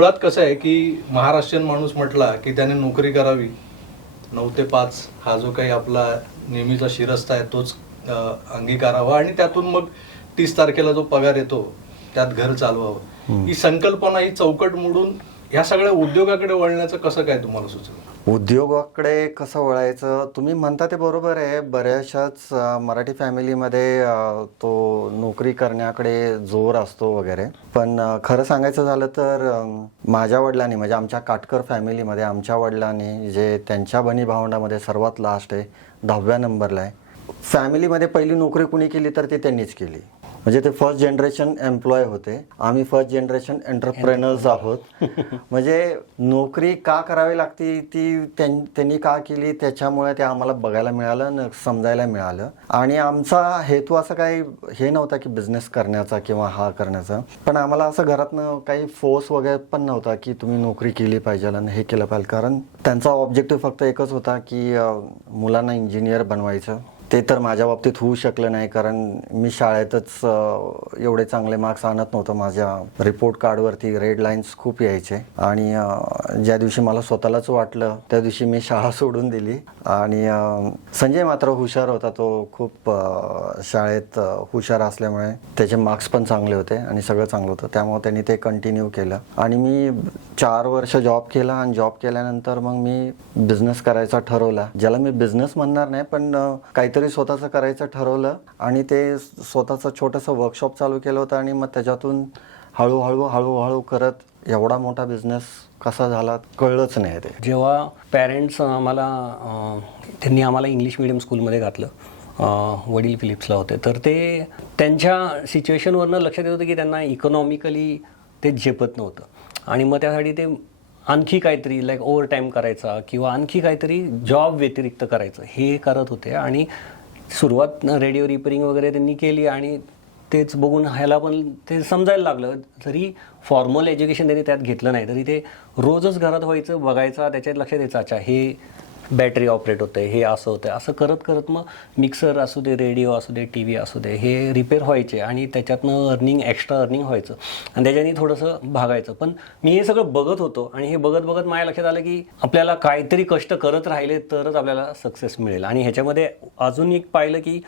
मुळात कसं आहे की महाराष्ट्रीयन माणूस म्हटला की त्याने नोकरी करावी. नऊ ते पाच हा जो काही आपला नेहमीचा शिरस्ता आहे तोच अंगीकारावा आणि त्यातून मग तीस तारखेला जो पगार येतो त्यात घर चालवावं. ही संकल्पना ही चौकट मोडून या सगळ्या उद्योगाकडे वळण्याचं कसं काय तुम्हाला सुचलं उद्योगाकडे कसं वळायचं? तुम्ही म्हणता ते बरोबर आहे. बऱ्याचशाच मराठी फॅमिलीमध्ये तो नोकरी करण्याकडे जोर असतो वगैरे. पण खरं सांगायचं झालं तर माझ्या वडिलांनी म्हणजे आमच्या काटकर फॅमिलीमध्ये आमच्या वडिलांनी जे त्यांच्या बनी भावंडामध्ये सर्वात लास्ट आहे दहाव्या नंबरला आहे. फॅमिलीमध्ये पहिली नोकरी कुणी केली तर ती त्यांनीच केली. म्हणजे ते फर्स्ट जनरेशन एम्प्लॉय होते. आम्ही फर्स्ट जनरेशन एंटरप्रेनर्स आहोत. म्हणजे नोकरी का करावी लागती ती त्यां- त्यांनी का केली त्याच्यामुळे ते आम्हाला बघायला मिळालं समजायला मिळालं. आणि आमचा हेतू असं काही हे नव्हता की बिझनेस करण्याचा किंवा हा करण्याचा. पण आम्हाला असं घरातनं काही फोर्स वगैरे पण नव्हता की तुम्ही नोकरी केली पाहिजे आणि हे केलं पाहिजे. कारण त्यांचा ऑब्जेक्टिव्ह फक्त एकच होता की मुलांना इंजिनियर बनवायचं. ते तर माझ्या बाबतीत होऊ शकलं नाही कारण मी शाळेतच एवढे चांगले मार्क्स आणत नव्हतं. माझ्या रिपोर्ट कार्डवरती रेड लाईन्स खूप यायचे. आणि ज्या दिवशी मला स्वतःलाच वाटलं त्या दिवशी मी शाळा सोडून दिली. आणि संजय मात्र हुशार होता. तो खूप शाळेत हुशार असल्यामुळे त्याचे मार्क्स पण चांगले होते आणि सगळं चांगलं होतं. त्यामुळे त्यांनी ते कंटिन्यू केलं. आणि मी चार वर्ष जॉब केला आणि जॉब केल्यानंतर मग मी बिझनेस करायचा ठरवला. ज्याला मी बिझनेस म्हणणार नाही पण काहीतरी काहीतरी स्वतःचं करायचं ठरवलं आणि ते स्वतःचं छोटंसं वर्कशॉप चालू केलं होतं आणि मग त्याच्यातून हळूहळू हळूहळू करत एवढा मोठा बिझनेस कसा झाला कळलंच नाही ते. जेव्हा पॅरेंट्स आम्हाला त्यांनी आम्हाला इंग्लिश मिडियम स्कूलमध्ये घातलं वडील फिलिप्सला होते. तर ते त्यांच्या सिच्युएशनवरनं लक्षात येत होतं की त्यांना इकॉनॉमिकली ते झेपत नव्हतं. आणि मग त्यासाठी ते आणखी काहीतरी लाईक ओव्हर टाईम करायचा किंवा आणखी काहीतरी जॉब व्यतिरिक्त करायचं हे करत होते. आणि सुरुवात रेडिओ रिपेरिंग वगैरे त्यांनी केली आणि तेच बघून ह्याला पण ते समजायला लागलं. जरी फॉर्मल एज्युकेशन त्यांनी त्यात घेतलं नाही तरी ते रोजच घरात व्हायचं बघायचं त्याच्यात लक्ष द्यायचं अच्छा हे बॅटरी ऑपरेट होते हे असं होतं असं करत करत मग मिक्सर असू दे रेडिओ असू दे टी व्ही असू दे हे रिपेअर व्हायचे आणि त्याच्यातनं अर्निंग एक्स्ट्रा अर्निंग व्हायचं. आणि त्याच्यानी थोडंसं भागायचं. पण मी हे सगळं बघत होतो आणि हे बघत बघत माझ्या लक्षात आलं की आपल्याला काहीतरी कष्ट करत राहिले तरच आपल्याला सक्सेस मिळेल. आणि ह्याच्यामध्ये अजून एक पाहिलं की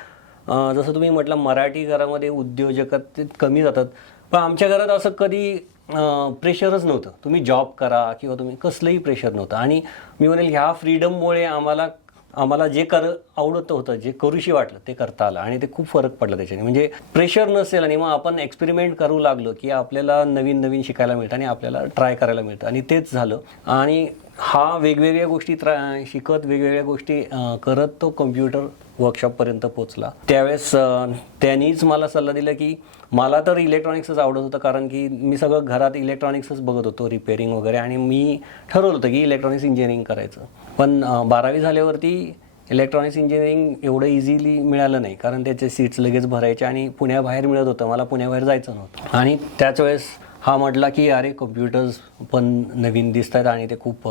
जसं तुम्ही म्हटलं मराठी घरामध्ये उद्योजकते कमी जातात. पण आमच्या घरात असं कधी प्रेशरच नव्हतं. तुम्ही जॉब करा किंवा तुम्ही कसलंही प्रेशर नव्हतं. आणि मी म्हणेल ह्या फ्रीडममुळे आम्हाला आम्हाला जे कर आवडत होतं जे करूशी वाटलं ते करता आलं. आणि ते खूप फरक पडला त्याच्याने. म्हणजे प्रेशर नसेल आणि मग आपण एक्सपेरिमेंट करू लागलो की आपल्याला नवीन नवीन शिकायला मिळतं आणि आपल्याला ट्राय करायला मिळतं. आणि तेच झालं. आणि हा वेगवेगळ्या गोष्टी त्रा शिकत वेगवेगळ्या गोष्टी करत तो कम्प्युटर वर्कशॉपपर्यंत पोचला त्यावेळेस त्यांनीच मला सल्ला दिला की मला तर इलेक्ट्रॉनिक्सच आवडत होतं कारण की मी सगळं घरात इलेक्ट्रॉनिक्सच बघत होतो रिपेअरिंग वगैरे आणि मी ठरवलं होतं की इलेक्ट्रॉनिक्स इंजिनिअरिंग करायचं. पण बारावी झाल्यावरती इलेक्ट्रॉनिक्स इंजिनिअरिंग एवढं इझिली मिळालं नाही कारण त्याचे सीट्स लगेच भरायचे आणि पुण्याबाहेर मिळत होतं. मला पुण्याबाहेर जायचं नव्हतं. आणि त्याच वेळेस हा म्हटला की अरे कम्प्युटर्स पण नवीन दिसत आहेत आणि ते खूप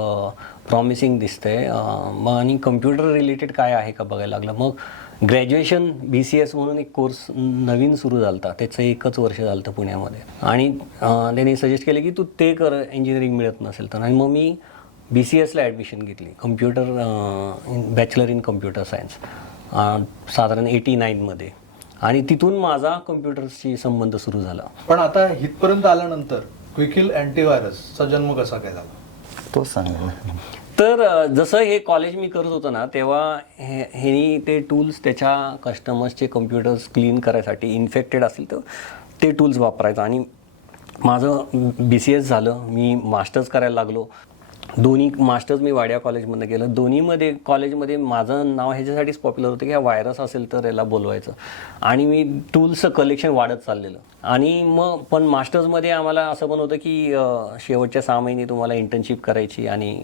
प्रॉमिसिंग दिसतंय. आहे मग आणि कम्प्युटर रिलेटेड काय आहे का बघायला लागलं? मग ग्रॅज्युएशन बी सी एस म्हणून एक कोर्स नवीन सुरू झाला होता त्याचं एकच वर्ष झालं होतं पुण्यामध्ये. आणि त्यांनी सजेस्ट केलं की तू ते कर इंजिनिअरिंग मिळत नसेल तर. आणि मग मी बी सी एसला ॲडमिशन घेतली. Computer bachelor in computer science साधारण एटी नाईनमध्ये आणि तिथून माझा कम्प्युटरशी संबंध सुरू झाला. पण आता इथपर्यंत आल्यानंतर क्विकिल अँटीव्हायरसचा जन्म कसा काय झाला? तो सांगा तर जसं हे कॉलेज मी करत होतो ना तेव्हा हे ह्यांनी ते टूल्स त्याच्या कस्टमर्सचे कम्प्युटर्स क्लीन करायसाठी इन्फेक्टेड असतील तर ते टूल्स वापरायचं. आणि माझं बी सी एस झालं मी मास्टर्स करायला लागलो. दोन्ही मास्टर्स मी वाड्या कॉलेजमधनं केलं. दोन्हीमध्ये कॉलेजमध्ये माझं नाव ह्याच्यासाठीच पॉप्युलर होतं की हा व्हायरस असेल तर याला बोलवायचं. आणि मी टूल्सचं कलेक्शन वाढत चाललेलं. आणि मग पण मास्टर्समध्ये आम्हाला असं पण होतं की शेवटच्या सहा महिने तुम्हाला इंटर्नशिप करायची आणि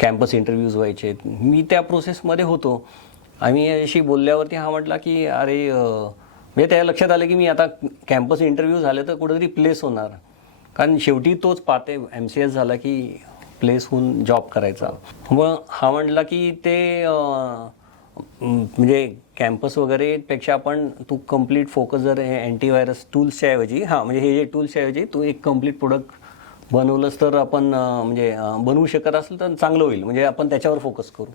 कॅम्पस इंटरव्ह्यूज व्हायचे. मी त्या प्रोसेसमध्ये होतो. आम्ही याशी बोलल्यावरती हा म्हटला की अरे म्हणजे त्या लक्षात आलं की मी आता कॅम्पस इंटरव्ह्यू झाले तर कुठेतरी प्लेस होणार. कारण शेवटी तोच पाहते एम सी एस झाला की प्लेस होऊन जॉब करायचा. मग हा म्हटला की ते म्हणजे कॅम्पस वगैरे पेक्षा आपण तू कंप्लीट फोकस जर हे अँटीव्हायरस टूल्सच्या ऐवजी हां म्हणजे हे जे टूल्सच्या ऐवजी तू एक कंप्लीट प्रोडक्ट बनवलंच तर आपण म्हणजे बनवू शकत असेल तर चांगलं होईल. म्हणजे आपण त्याच्यावर फोकस करू.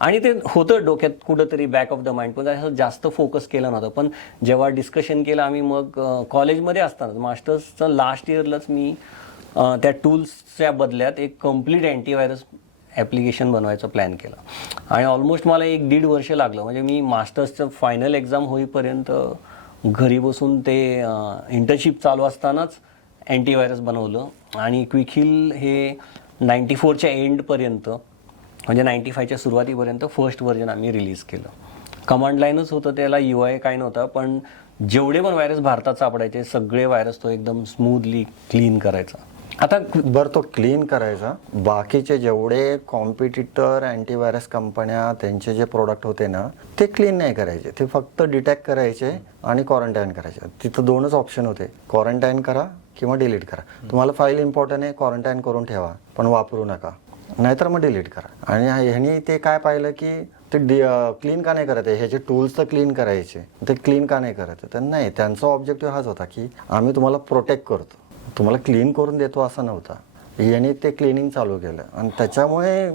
आणि ते होतं डोक्यात कुठंतरी बॅक ऑफ द माइंड पण असं जास्त फोकस केलं नव्हतं. पण जेव्हा डिस्कशन केलं आम्ही मग कॉलेजमध्ये असताना मास्टर्सचं लास्ट इयरलाच मी त्या टूल्सच्या बदल्यात एक कंप्लीट अँटीव्हायरस ॲप्लिकेशन बनवायचा प्लॅन केला. आणि ऑलमोस्ट मला एक दीड वर्ष लागलं. म्हणजे मी मास्टर्सचं फायनल एक्झाम होईपर्यंत घरी बसून ते इंटर्नशिप चालू असतानाच अँटीव्हायरस बनवलं. आणि क्विकहिल हे नाईंटी फोरच्या एंडपर्यंत म्हणजे नाईंटी फायच्या सुरुवातीपर्यंत फर्स्ट व्हर्जन आम्ही रिलीज केलं. कमांड लाईनच होतं त्याला यू आय काय नव्हता पण जेवढे पण व्हायरस भारतात सापडायचे सगळे व्हायरस तो एकदम स्मूथली क्लीन करायचा. आता बरं तो क्लीन करायचा. बाकीचे जेवढे कॉम्पिटिटर अँटीव्हायरस कंपन्या त्यांचे जे प्रोडक्ट होते ना ते क्लीन नाही करायचे. ते फक्त डिटेक्ट करायचे आणि क्वारंटाईन करायचे. तिथं दोनच ऑप्शन होते. क्वारंटाईन करा किंवा डिलीट करा. तुम्हाला फाईल इम्पॉर्टंट आहे क्वारंटाईन करून ठेवा पण वापरू नका. नाहीतर मग डिलीट करा. आणि ह्यानी ते काय पाहिलं की ते क्लीन का नाही करत आहे? ह्याचे टूल्स तर क्लीन करायचे. ते क्लीन का नाही करत तर नाही त्यांचा ऑब्जेक्टिव्ह हाच होता की आम्ही तुम्हाला प्रोटेक्ट करतो. तुम्हाला क्लीन करून देतो असं नव्हता. याने ते क्लिनिंग चालू केलं. आणि त्याच्यामुळे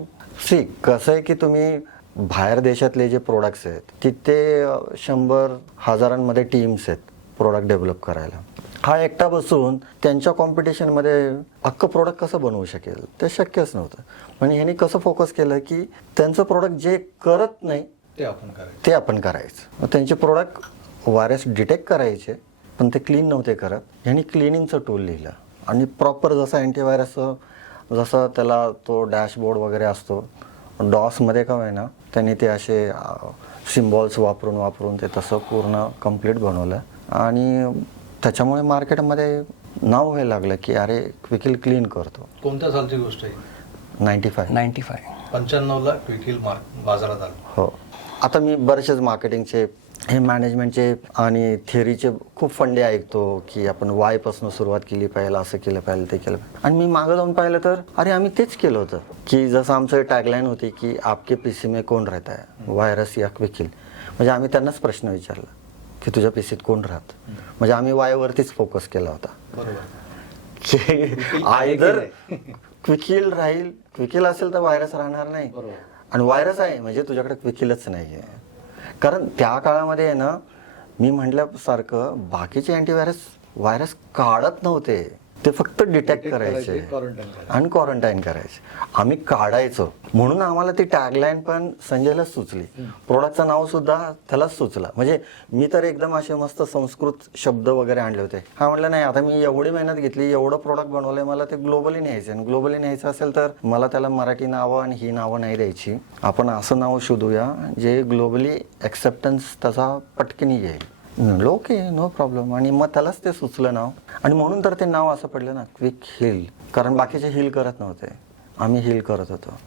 सी कसं आहे की तुम्ही बाहेर देशातले जे प्रोडक्ट्स आहेत तिथे शंभर हजारांमध्ये टीम्स आहेत प्रोडक्ट डेव्हलप करायला. हा एकटा बसून त्यांच्या कॉम्पिटिशनमध्ये अख्खं प्रोडक्ट कसं बनवू शकेल ते शक्यच नव्हतं. म्हणजे ह्यांनी कसं फोकस केलं की त्यांचं प्रोडक्ट जे करत नाही ते आपण करायचं. ते आपण करायचं. मग त्यांचे प्रोडक्ट व्हायरस डिटेक्ट करायचे. पण ते क्लीन नव्हते करत. ह्यांनी क्लिनिंगचं टूल लिहिलं. आणि प्रॉपर जसं अँटीव्हायरस जसं त्याला तो डॅशबोर्ड वगैरे असतो डॉसमध्ये का ना त्यांनी ते असे सिम्बॉल्स वापरून वापरून ते तसं पूर्ण कंप्लीट बनवलं. आणि त्याच्यामुळे मार्केटमध्ये नाव व्हायला लागलं की अरे क्विकिल क्लीन करतो. कोणत्या सालची गोष्ट आहे? नाईन्टी फाय नाईन्टी फाय पंच्याण्णवला क्विकिल मार्क बाजारात आलं. हो. आता मी बरेचसेच मार्केटिंगचे हे मॅनेजमेंटचे आणि थिअरीचे खूप फंडे ऐकतो की आपण वायपासून सुरुवात केली पाहिजे असं केलं पाहिजे ते केलं पाहिजे आणि मी मागं जाऊन पाहिलं तर अरे आम्ही तेच केलं होतं. की जसं आमचं टॅगलाईन होती की आपके पीसी में कोण राहत आहे? व्हायरस या क्विकिल म्हणजे आम्ही त्यांनाच प्रश्न विचारला की तुझ्या पीसीत कोण राहत? म्हणजे आम्ही वायवरतीच फोकस केला होता. की आयदर क्विकिल राहील क्विकिल असेल तर व्हायरस राहणार नाही. आणि व्हायरस आहे म्हणजे तुझ्याकडे क्विकिलच नाही आहे कारण त्या काळामध्ये आहे ना मी म्हटल्यासारखं बाकीचे अँटीव्हायरस व्हायरस काढत नव्हते. ते फक्त डिटेक्ट करायचे. आणि क्वारंटाईन करायचे. आम्ही काढायचो. म्हणून आम्हाला ती टॅगलाईन पण संजयलाच सुचली. प्रोडक्टचं नाव सुद्धा त्यालाच सुचलं. म्हणजे मी तर एकदम असे मस्त संस्कृत शब्द वगैरे आणले होते. हा म्हटलं नाही आता मी एवढी मेहनत घेतली एवढं प्रोडक्ट बनवलंय मला ते ग्लोबली न्यायचं आणि ग्लोबली न्यायचं असेल तर मला त्याला मराठी नावं आणि ही नावं नाही द्यायची. आपण असं नाव शोधूया जे ग्लोबली ॲक्सेप्टन्स त्याचा पटकनी येईल. लोक आहे नो प्रॉब्लेम आणि मग त्यालाच ते सुचलं नाव. आणि म्हणून तर ते नाव असं पडलं ना क्विक हिल कारण बाकीचे हिल करत नव्हते. आम्ही हिल करत होतो.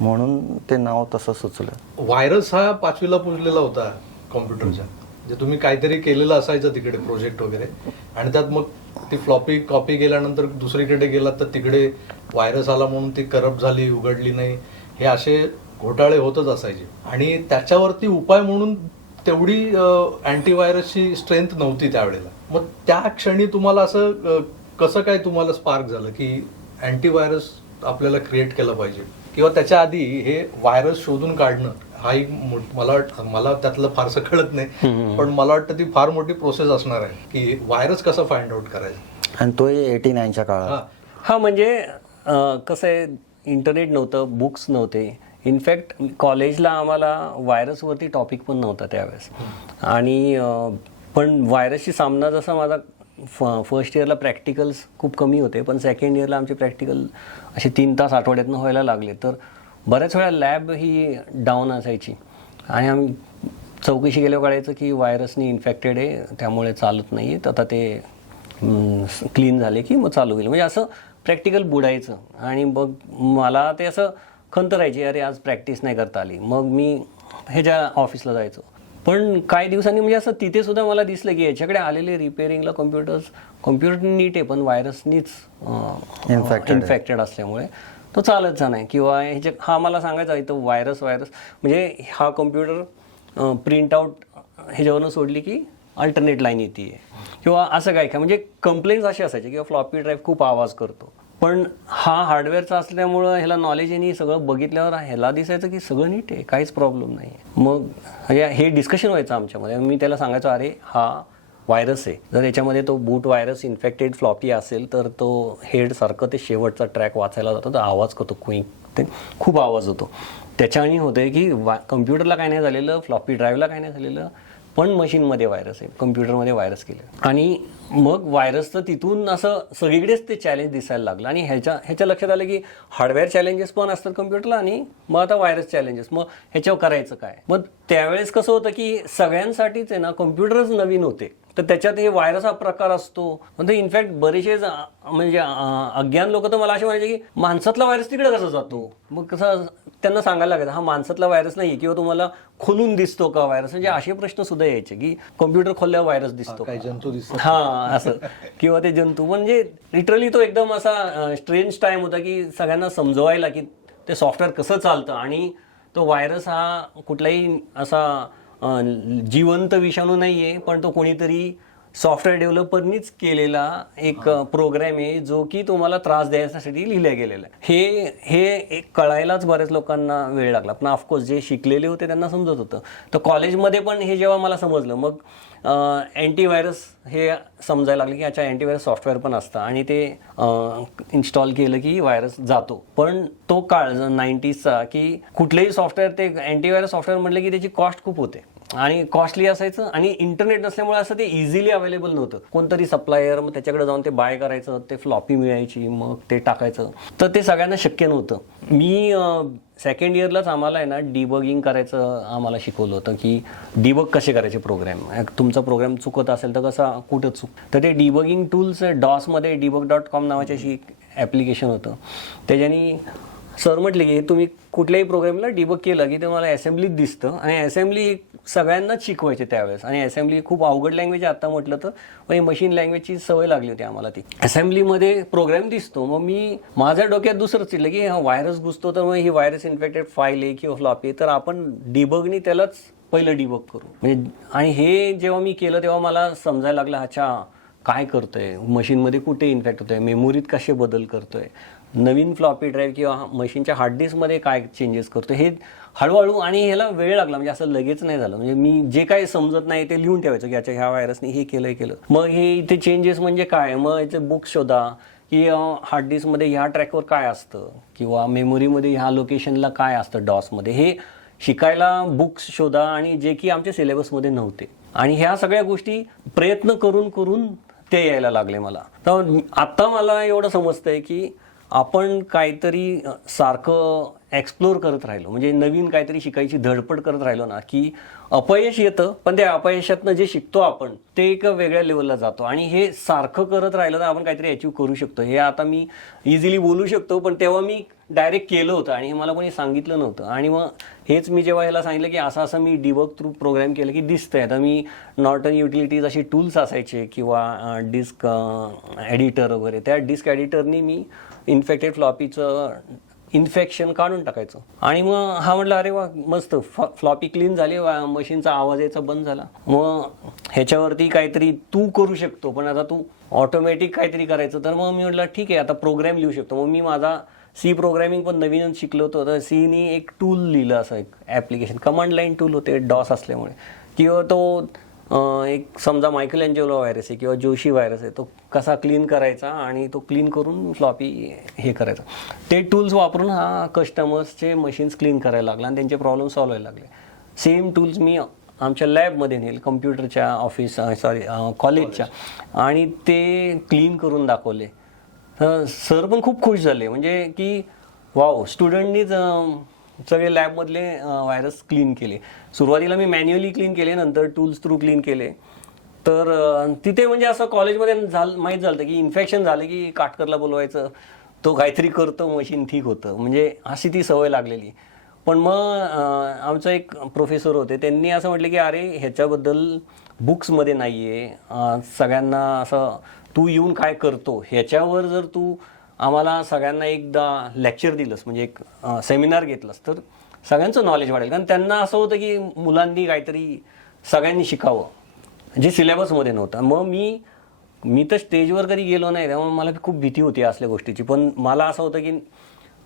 म्हणून ते नाव तसं सुचलं. व्हायरस हा पाचवीला पुजलेला होता कॉम्प्युटरच्या. म्हणजे तुम्ही काहीतरी केलेलं असायचं तिकडे प्रोजेक्ट वगैरे. आणि त्यात मग ती फ्लॉपी कॉपी गेल्यानंतर दुसरीकडे गेलात तर तिकडे व्हायरस आला म्हणून ती करप्ट झाली उघडली नाही. हे असे घोटाळे होतच असायचे. आणि त्याच्यावरती उपाय म्हणून तेवढी अँटीव्हायरसची स्ट्रेंथ नव्हती त्यावेळेला. मग त्या क्षणी तुम्हाला असं कसं काय तुम्हाला स्पार्क झालं की अँटीव्हायरस आपल्याला क्रिएट केलं पाहिजे? किंवा त्याच्या आधी हे व्हायरस शोधून काढणं हा एक मला वाट- मला त्यातलं फारसं कळत नाही. पण मला वाटतं ती फार मोठी प्रोसेस असणार आहे की व्हायरस कसा फाइंड आउट करायचा? आणि तोही एटी नाईनच्या काळात. हा. म्हणजे कसं आहे इंटरनेट नव्हतं बुक्स नव्हते. इनफॅक्ट कॉलेजला आम्हाला व्हायरसवरती टॉपिक पण नव्हता त्यावेळेस. आणि पण व्हायरसशी सामना जसा माझा फ फर्स्ट इयरला प्रॅक्टिकल्स खूप कमी होते पण सेकंड इयरला आमचे प्रॅक्टिकल असे तीन तास आठवड्यातनं व्हायला लागले. तर बऱ्याच वेळा लॅब ही डाऊन असायची. आणि आम्ही चौकशी केल्यावर कळायचं की व्हायरसनी इन्फेक्टेड आहे त्यामुळे चालत नाही तर आता ते क्लीन झाले की मग चालू होईल. म्हणजे असं प्रॅक्टिकल बुडायचं. आणि मग मला ते असं खंत राहायची अरे आज प्रॅक्टिस नाही करता आली. मग मी ह्याच्या ऑफिसला जायचो. पण काही दिवसांनी म्हणजे असं तिथे सुद्धा मला दिसलं की याच्याकडे आलेले रिपेअरिंगला कॉम्प्युटर्स कॉम्प्युटर नीट आहे पण व्हायरसनीच. इन्फेक्टेड असल्यामुळे तो चालतचा नाही. किंवा ह्याच्या हा मला सांगायचा इथं व्हायरस व्हायरस म्हणजे हा कॉम्प्युटर प्रिंट आउट ह्याच्यावरनं सोडली की अल्टरनेट लाईन येते किंवा असं काय काय म्हणजे कंप्लेंट्स असे असायचे किंवा फ्लॉपी ड्राईव्ह खूप आवाज करतो. पण हा हार्डवेअरचा असल्यामुळं ह्याला नॉलेज आणि सगळं बघितल्यावर ह्याला दिसायचं की सगळं नीट आहे काहीच प्रॉब्लेम नाही मग हे- हे डिस्कशन व्हायचं आमच्यामध्ये. मी त्याला सांगायचो अरे हा व्हायरस आहे. जर याच्यामध्ये तो बूट व्हायरस इन्फेक्टेड फ्लॉपी असेल तर तो हेडसारखं ते शेवटचा ट्रॅक वाचायला जातो. तर आवाज करतो क्विंक ते खूप आवाज होतो. त्याच्याने होते की वा कम्प्युटरला काय नाही झालेलं फ्लॉपी ड्राईव्हला काय नाही झालेलं पण मशीनमध्ये व्हायरस आहे. कम्प्युटरमध्ये व्हायरस केलं. आणि मग व्हायरसचं तिथून असं सगळीकडेच ते चॅलेंज दिसायला लागलं. आणि ह्याच्या ह्याच्या लक्षात आलं की हार्डवेअर चॅलेंजेस पण असतात कम्प्युटरला आणि मग आता व्हायरस चॅलेंजेस मग ह्याच्यावर करायचं काय? मग त्यावेळेस कसं होतं की सगळ्यांसाठीच आहे ना कम्प्युटरच नवीन होते. तर त्याच्यात हे व्हायरस हा प्रकार असतो. म्हणजे इनफॅक्ट बरेचसे म्हणजे अज्ञान लोक तर मला असे म्हणायचे की माणसातला व्हायरस तिकडे कसा जातो? मग कसं त्यांना सांगायला लागायचं हा माणसातला व्हायरस नाही किंवा तुम्हाला खोलून दिसतो का व्हायरस म्हणजे असे प्रश्न सुद्धा यायचे की कम्प्युटर खोलल्यावर व्हायरस दिसतो काही का? जंतू दिसतात. हा असं. किंवा ते जंतू. म्हणजे लिटरली तो एकदम असा स्ट्रेंज टाइम होता की सगळ्यांना समजवायला की ते सॉफ्टवेअर कसं चालतं आणि तो व्हायरस हा कुठलाही असा जिवंत विषाणू नाही आहे पण तो कोणीतरी सॉफ्टवेअर डेव्हलपरनीच केलेला एक प्रोग्राम आहे जो की तुम्हाला त्रास द्यायसाठी लिहिला गेलेला आहे. हे हे एक कळायलाच बऱ्याच लोकांना वेळ लागला. पण ऑफकोर्स जे शिकलेले होते त्यांना समजत होतं. तर कॉलेजमध्ये पण हे जेव्हा मला समजलं मग अँटीव्हायरस हे समजायला लागलं की याच्या अँटीव्हायरस सॉफ्टवेअर पण असतं आणि ते इन्स्टॉल केलं की व्हायरस जातो. पण तो काळ नाईन्टीजचा की कुठलेही सॉफ्टवेअर ते अँटीव्हायरस सॉफ्टवेअर म्हटलं की त्याची कॉस्ट खूप होते. आणि कॉस्टली असायचं आणि इंटरनेट नसल्यामुळे असं ते इझिली अवेलेबल नव्हतं. कोणतरी सप्लायर मग त्याच्याकडे जाऊन ते बाय करायचं ते फ्लॉपी मिळायची मग ते टाकायचं. तर ते सगळ्यांना शक्य नव्हतं. मी सेकंड इयरलाच आम्हाला आहे ना डिबगिंग करायचं आम्हाला शिकवलं होतं की डिबग कसे करायचे प्रोग्राम तुमचा प्रोग्राम चुकत असेल तर कसा कुठं चुक? तर ते डिबगिंग टूल्स डॉसमध्ये डिबग डॉट कॉम नावाची अशी ॲप्लिकेशन होतं. त्याच्यानी सर म्हटले की तुम्ही कुठल्याही प्रोग्रामला डिबग केलं की ते मला असेंब्लीत दिसतं. आणि असेंब्ली सगळ्यांनाच शिकवायचे त्यावेळेस. आणि असेंब्ली खूप अवघड लँग्वेज आत्ता आता म्हटलं तर. मग मशीन लँग्वेजची सवय लागली होती आम्हाला ती. असेंब्लीमध्ये प्रोग्राम दिसतो. मग मी माझ्या डोक्यात दुसरंच चिडलं की हा व्हायरस घुसतो तर मग ही व्हायरस इन्फेक्टेड फाईल आहे किंवा फ्लॉपी आहे. तर आपण डिबगनी त्यालाच पहिलं डिबग करू. म्हणजे आणि हे जेव्हा मी केलं तेव्हा मला समजायला लागलं अच्छा काय करतोय? मशीनमध्ये कुठे इन्फेक्ट होतोय? मेमोरीत कसे बदल करतोय? नवीन फ्लॉपी ड्राईव्ह किंवा मशीनच्या हार्ड डिस्कमध्ये काय चेंजेस करतो हे हळूहळू आणि ह्याला वेळ लागला म्हणजे असं लगेच नाही झालं. म्हणजे मी जे काही समजत नाही ते लिहून ठेवायचं की याच्या ह्या व्हायरसने हे केलं हे केलं. मग हे इथे चेंजेस म्हणजे काय? मग याचे बुक्स शोधा की हार्ड डिस्कमध्ये ह्या ट्रॅकवर काय असतं? किंवा मेमोरीमध्ये ह्या लोकेशनला काय असतं डॉसमध्ये हे शिकायला बुक्स शोधा आणि जे की आमच्या सिलेबसमध्ये नव्हते. आणि ह्या सगळ्या गोष्टी प्रयत्न करून करून ते यायला लागले मला. तर आत्ता मला एवढं समजतंय की आपण काहीतरी सारखं एक्सप्लोर करत राहिलो. म्हणजे नवीन काहीतरी शिकायची धडपड करत राहिलो ना की अपयश येतं पण त्या अपयशातनं जे शिकतो आपण ते एक वेगळ्या लेवलला जातो. आणि हे सारखं करत राहिलं तर आपण काहीतरी अचीव करू शकतो. हे आता मी इझिली बोलू शकतो पण तेव्हा मी डायरेक्ट केलं होतं आणि हे मला कोणी सांगितलं नव्हतं. आणि मग हेच मी जेव्हा ह्याला सांगितलं की असं असं मी डिवक थ्रू प्रोग्राम केलं की दिसतंय. आता मी नॉर्टन युटिलिटीज असे टूल्स असायचे किंवा डिस्क एडिटर वगैरे. त्या डिस्क एडिटरनी मी इन्फेक्टेड फ्लॉपीचं इन्फेक्शन काढून टाकायचं. आणि मग हा म्हटलं अरे वा मस्त. फ्लॉपी क्लीन झाली. मशीनचा आवाज यायचा बंद झाला. मग ह्याच्यावरती काहीतरी तू करू शकतो पण आता तू ऑटोमॅटिक काहीतरी करायचं. तर मग मी म्हटलं ठीक आहे आता प्रोग्रॅम लिहू शकतो. मग मी माझा सी प्रोग्रामिंग पण नवीनच शिकलो होतो. तर सीनी एक टूल लिहिलं असं एक ॲप्लिकेशन कमांड लाईन टूल होते डॉस असल्यामुळे. किंवा तो एक समजा मायकल अँजेलो व्हायरस आहे किंवा जोशी व्हायरस आहे तो कसा क्लीन करायचा आणि तो क्लीन करून फ्लॉपी हे करायचा. ते टूल्स वापरून हा कस्टमर्सचे मशीन्स क्लीन करायला लागला आणि त्यांचे प्रॉब्लेम सॉल्व्ह व्हायला लागले. सेम टूल्स मी आमच्या लॅबमध्ये नेल कम्प्युटरच्या ऑफिस सॉरी कॉलेजच्या आणि ते क्लीन करून दाखवले. सर पण खूप खुश झाले. म्हणजे की वाव स्टुडंटनीच सगळे लॅबमधले व्हायरस क्लीन केले. सुरुवातीला मी मॅन्युअली क्लीन केले नंतर टूल्स थ्रू क्लीन केले. तर तिथे म्हणजे असं कॉलेजमध्ये झालं माहीत झालं की इन्फेक्शन झालं की काटकरला बोलवायचं. तो काहीतरी करतो मशीन ठीक होतं. म्हणजे अशी ती सवय लागलेली. पण मग आमचा आमचं एक प्रोफेसर होते. त्यांनी असं म्हटलं की अरे ह्याच्याबद्दल बुक्समध्ये नाही आहे सगळ्यांना असं तू येऊन काय करतो ह्याच्यावर जर तू आम्हाला सगळ्यांना एकदा लेक्चर दिलंस म्हणजे एक सेमिनार घेतलंस तर सगळ्यांचं नॉलेज वाढेल. कारण त्यांना असं होतं की मुलांनी काहीतरी सगळ्यांनी शिकावं जे सिलेबसमध्ये नव्हतं. मग मी मी तर स्टेजवर कधी गेलो नाही त्यामुळे मला खूप भीती होती असल्या गोष्टीची. पण मला असं होतं की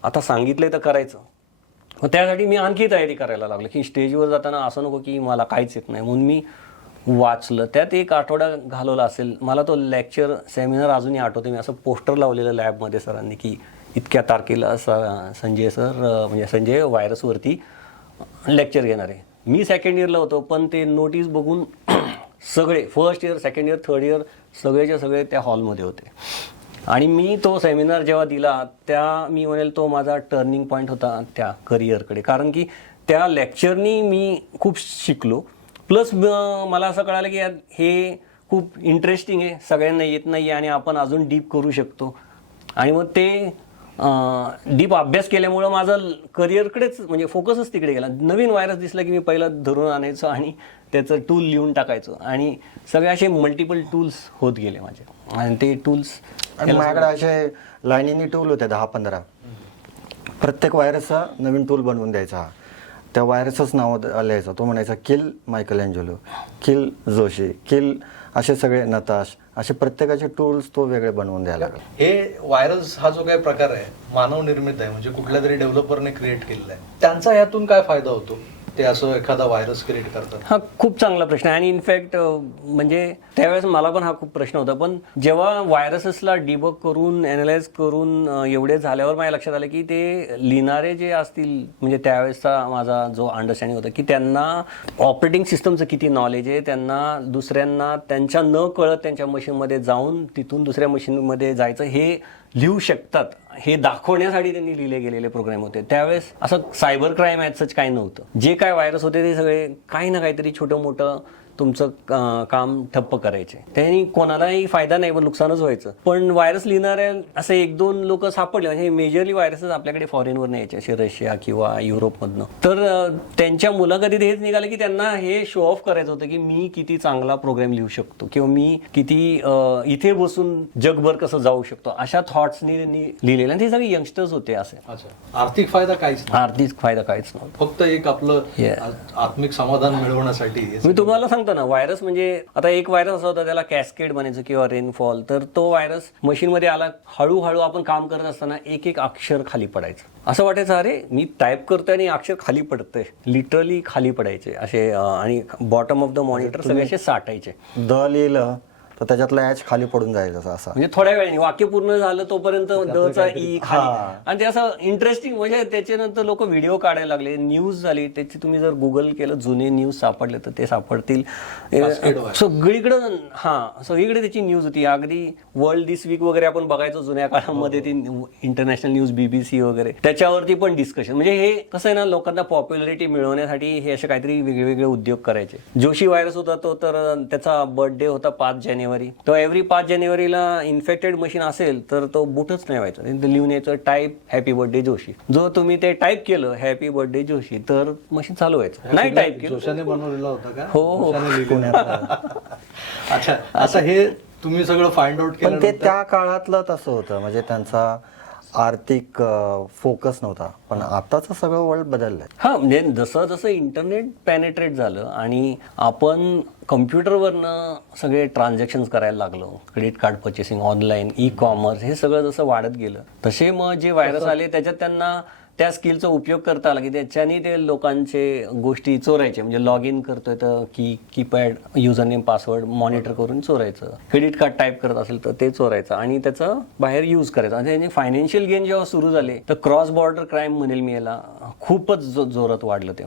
आता सांगितलंय तर करायचं. मग त्यासाठी मी आणखी तयारी करायला लागलो की स्टेजवर जाताना असं नको की मला काहीच येत नाही. म्हणून मी वाचलं. त्यात एक आठवडा घालवला असेल. मला तो लेक्चर सेमिनार अजूनही आठवतो मी असं पोस्टर लावलेलं लॅबमध्ये सरांनी की इतक्या तारखेला स संजय सर म्हणजे संजय व्हायरसवरती लेक्चर घेणार आहे. मी सेकंड इयरला होतो पण ते नोटीस बघून सगळे first year second year third year सगळेच्या सगळे त्या हॉलमध्ये होते. आणि मी तो सेमिनार जेव्हा दिला त्या मी म्हणेल तो माझा टर्निंग पॉईंट होता त्या करिअरकडे कारण की त्या लेक्चरनी मी खूप शिकलो. प्लस मला असं कळालं की यात हे खूप इंटरेस्टिंग आहे. सगळ्यांना येत नाही आणि आपण अजून डीप करू शकतो. आणि मग ते डीप अभ्यास केल्यामुळं माझं करिअरकडेच म्हणजे फोकसच तिकडे गेला. नवीन व्हायरस दिसला की मी पहिला धरून आणायचो आणि त्याचं टूल लिहून टाकायचो. आणि सगळे असे मल्टिपल टूल्स होत गेले माझे. आणि ते टूल्स आणि माझ्याकडे असे लाईनीनी टूल होते दहा पंधरा. प्रत्येक व्हायरसचा नवीन टूल बनवून द्यायचा. त्या व्हायरसच नाव लिहायचा तो म्हणायचा kill Michelangelo kill Joshi kill असे सगळे नताश असे प्रत्येकाचे टूल्स तो वेगळे बनवून द्यायला लागला. हे व्हायरस हा जो काही प्रकार आहे मानव निर्मित आहे म्हणजे कुठल्या तरी डेव्हलपरने क्रिएट केलेला आहे त्यांचा यातून काय फायदा होतो? ते असं एखादा व्हायरस क्रिएट करतात? हा खूप चांगला प्रश्न आहे. आणि इनफॅक्ट म्हणजे त्यावेळेस मला पण हा खूप प्रश्न होता. पण जेव्हा व्हायरसेसला डिबक करून अनालाइज करून एवढे झाल्यावर माझ्या लक्षात आलं की ते लिहिणारे जे असतील म्हणजे त्यावेळेसचा माझा जो अंडरस्टँडिंग होता की त्यांना ऑपरेटिंग सिस्टमचं किती नॉलेज आहे त्यांना दुसऱ्यांना त्यांच्या न कळत त्यांच्या मशीनमध्ये जाऊन तिथून दुसऱ्या मशीनमध्ये जायचं हे लिहू शकतात. हे दाखवण्यासाठी त्यांनी लिहिले गेलेले प्रोग्राम होते. त्यावेळेस असं सायबर क्राईम ॲज काही नव्हतं. जे काय व्हायरस होते ते सगळे काही ना काहीतरी छोटं मोठं तुमचं काम ठप्प करायचे त्यांनी कोणालाही फायदा नाही पण नुकसानच व्हायचं. पण व्हायरस लिहिणारे असे एक दोन लोक सापडले. म्हणजे मेजरली व्हायरसेस आपल्याकडे फॉरेनवर यायचे असे रशिया किंवा युरोपमधनं तर त्यांच्या मुलाखतीत हेच निघालं की त्यांना हे शो ऑफ करायचं होतं की मी किती चांगला प्रोग्राम लिहू शकतो. किंवा मी किती इथे बसून जगभर कसं जाऊ शकतो. अशा थॉट्सनी त्यांनी लिहिलेलं आणि ते सगळे यंगस्टर्स होते असे. आर्थिक फायदा काहीच आर्थिक फायदा काहीच नव्हता. फक्त एक आपलं आत्मिक समाधान मिळवण्यासाठी मी तुम्हाला सांगतो ना व्हायरस म्हणजे आता एक व्हायरस असा होता त्याला कॅस्केड बनायचं किंवा रेनफॉल तर तो व्हायरस मशीनमध्ये आला हळूहळू आपण काम करत असताना एक एक अक्षर खाली पडायचं. असं वाटायचं अरे मी टाईप करतोय आणि अक्षर खाली पडतंय. लिटरली खाली पडायचे. असे आणि बॉटम ऑफ द मॉनिटर सगळे असे साठायचे. द लिहिलं तर त्याच्यातला ॲच खाली पडून जायचं असा म्हणजे थोड्या वेळाने वाक्य पूर्ण झालं तोपर्यंत द चा ई खाली. आणि ते असं इंटरेस्टिंग म्हणजे त्याच्यानंतर लोक व्हिडिओ काढायला लागले. न्यूज झाली त्याची तुम्ही जर गुगल केलं जुने न्यूज सापडले तर ते सापडतील. सगळीकडं हा सगळीकडे त्याची न्यूज होती. अगदी वर्ल्ड दिस वीक वगैरे आपण बघायचो जुन्या काळामध्ये ती इंटरनॅशनल न्यूज बीबीसी वगैरे. त्याच्यावरती पण डिस्कशन म्हणजे हे कसं आहे ना लोकांना पॉप्युलरिटी मिळवण्यासाठी हे असे काहीतरी वेगवेगळे उद्योग करायचे. जोशी व्हायरस होता तो तर त्याचा बर्थडे होता पाच जानेवारी. तो एव्हरी पाच जानेवारीला इन्फेक्टेड मशीन असेल तर तो बुटच नाही व्हायचा. लिहून यायचं टाईप हॅपी बर्थडे जोशी. जो तुम्ही ते टाईप केलं हॅपी बर्थडे जोशी तर मशीन चालू व्हायचं. नाही टाईप केलं. बनवलेला होता का? हो, हो. अच्छा आता हे तुम्ही सगळं फाइंड आउट पण ते केलं त्या काळातलं तसं होतं. म्हणजे त्यांचा आर्थिक फोकस नव्हता. पण आताचं सगळं वर्ल्ड बदललंय. हा म्हणजे जसं जसं इंटरनेट पॅनेट्रेट झालं आणि आपण कम्प्युटरवरनं सगळे ट्रान्झॅक्शन्स करायला लागलो credit card purchasing online e commerce हे सगळं जसं वाढत गेलं तसे मग जे व्हायरस आले त्याच्यात त्यांना त्या स्किलचा उपयोग करता आला की त्याच्याने ते लोकांचे गोष्टी चोरायचे. म्हणजे लॉग इन करतोय तर की keypad user name password monitor करून चोरायचं. क्रेडिट कार्ड टाईप करत असेल तर ते चोरायचं आणि त्याचं बाहेर यूज करायचं. आणि त्याचे फायनान्शियल गेन जेव्हा सुरू झाले तर क्रॉस बॉर्डर क्राईम म्हणेल मी याला खूपच जोरात वाढलं ते